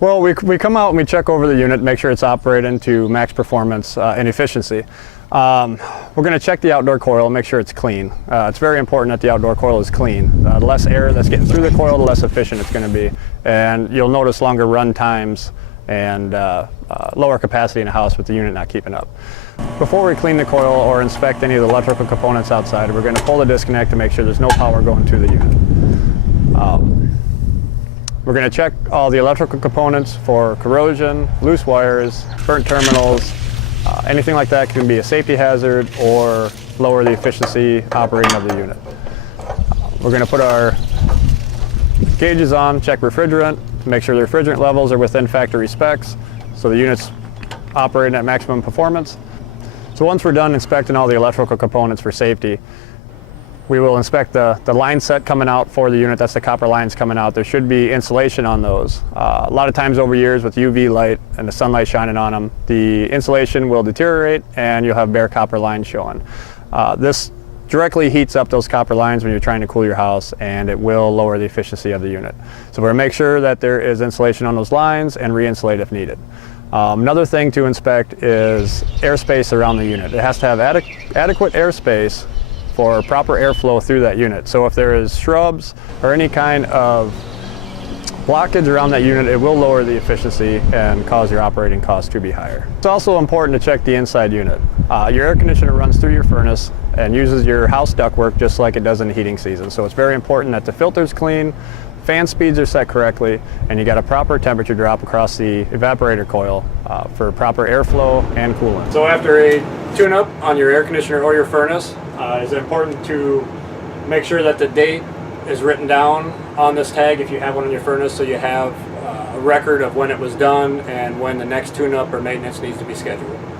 Well, we come out and we check over the unit, make sure it's operating to max performance and efficiency. We're going to check the outdoor coil and make sure it's clean. It's very important that the outdoor coil is clean. The less air that's getting through the coil, the less efficient it's going to be. And you'll notice longer run times and lower capacity in the house with the unit not keeping up. Before we clean the coil or inspect any of the electrical components outside, we're going to pull the disconnect to make sure there's no power going to the unit. We're going to check all the electrical components for corrosion, loose wires, burnt terminals. Anything like that can be a safety hazard or lower the efficiency operating of the unit. We're going to put our gauges on, check refrigerant, to make sure the refrigerant levels are within factory specs, so the unit's operating at maximum performance. So once we're done inspecting all the electrical components for safety, we will inspect the line set coming out for the unit. That's the copper lines coming out. There should be insulation on those. A lot of times over years with UV light and the sunlight shining on them, the insulation will deteriorate and you'll have bare copper lines showing. This directly heats up those copper lines when you're trying to cool your house, and it will lower the efficiency of the unit. So we're going to make sure that there is insulation on those lines and re-insulate if needed. Another thing to inspect is airspace around the unit. It has to have adequate airspace for proper airflow through that unit. So if there is shrubs or any kind of blockage around that unit, it will lower the efficiency and cause your operating costs to be higher. It's also important to check the inside unit. Your air conditioner runs through your furnace and uses your house ductwork just like it does in the heating season. So it's very important that the filter's clean, fan speeds are set correctly, and you got a proper temperature drop across the evaporator coil for proper airflow and coolant. So after a tune-up on your air conditioner or your furnace, it's important to make sure that the date is written down on this tag if you have one in your furnace, so you have a record of when it was done and when the next tune-up or maintenance needs to be scheduled.